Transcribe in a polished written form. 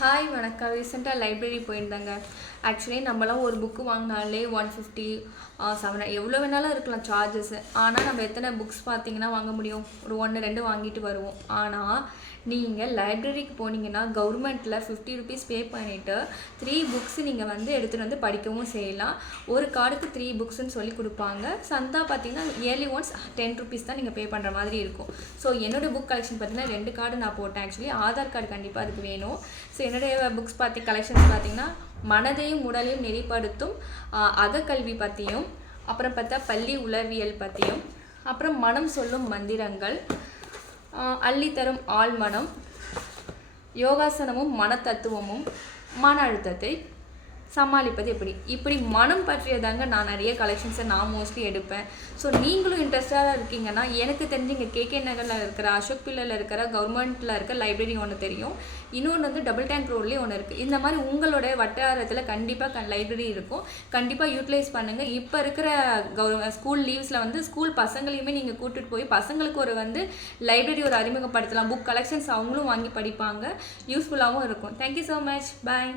Hi வணக்கம். ரீசெண்டாக library போயிருந்தாங்க. ஆக்சுவலி நம்மளாம் ஒரு புக்கு வாங்கினாலே 150 7 எவ்வளோ வேணாலும் இருக்கலாம் சார்ஜஸ். ஆனால் நம்ம எத்தனை புக்ஸ் பார்த்தீங்கன்னா வாங்க முடியும்? ஒரு 1 2 வாங்கிட்டு வருவோம். ஆனால் நீங்கள் லைப்ரரிக்கு போனீங்கன்னா கவர்மெண்ட்டில் 50 ருபீஸ் பே பண்ணிவிட்டு 3 புக்ஸ் நீங்கள் எடுத்துகிட்டு வந்து படிக்கவும் செய்யலாம். ஒரு கார்டுக்கு 3 புக்ஸ்ன்னு சொல்லி கொடுப்பாங்க. சந்தா பார்த்தீங்கன்னா இயர்லி ஒன்ஸ் 10 ருபீஸ் தான் நீங்கள் பே பண்ணுற மாதிரி இருக்கும். ஸோ என்னோடய புக் கலெக்ஷன் பார்த்தீங்கன்னா 2 கார்டு நான் போட்டேன். ஆக்சுவலி ஆதார் கார்டு கண்டிப்பாக அதுக்கு வேணும். ஸோ என்னுடைய புக்ஸ் கலெக்ஷன்ஸ் பார்த்தீங்கன்னா மனதையும் உடலையும் நெறிப்படுத்தும் அகக்கல்வி பற்றியும், அப்புறம் பார்த்தா பள்ளி உளவியல் பற்றியும், அப்புறம் மனம் சொல்லும் மந்திரங்கள், அள்ளித்தரும் ஆழ்மனம், யோகாசனமும் மனத்தத்துவமும், மன அழுத்தத்தை சமாளிப்பது இப்படி மனம் பற்றியதாங்க நான் நிறைய கலெக்ஷன்ஸை நான் மோஸ்ட்லி எடுப்பேன். ஸோ நீங்களும் இன்ட்ரெஸ்டாக இருக்கீங்கன்னா எனக்கு தெரிஞ்சு இங்கே கேகே நகரில் இருக்கிற அசோக் பில்லில் இருக்கிற கவர்மெண்ட்டில் இருக்க லைப்ரரி ஒன்று தெரியும். இன்னொன்று டபுள் டேங்க் ரோட்லேயே ஒன்று இருக்குது. இந்த மாதிரி உங்களோட வட்டாரத்தில் கண்டிப்பாக லைப்ரரி இருக்கும். கண்டிப்பாக யூட்டிலைஸ் பண்ணுங்கள். இப்போ இருக்கிற ஸ்கூல் லீவ்ஸில் ஸ்கூல் பசங்களையுமே நீங்கள் கூட்டிகிட்டு போய் பசங்களுக்கு ஒரு லைப்ரரி ஒரு அறிமுகப்படுத்தலாம். புக் கலெக்ஷன்ஸ் அவங்களும் வாங்கி படிப்பாங்க. யூஸ்ஃபுல்லாகவும் இருக்கும். Thank you so much. பாய்.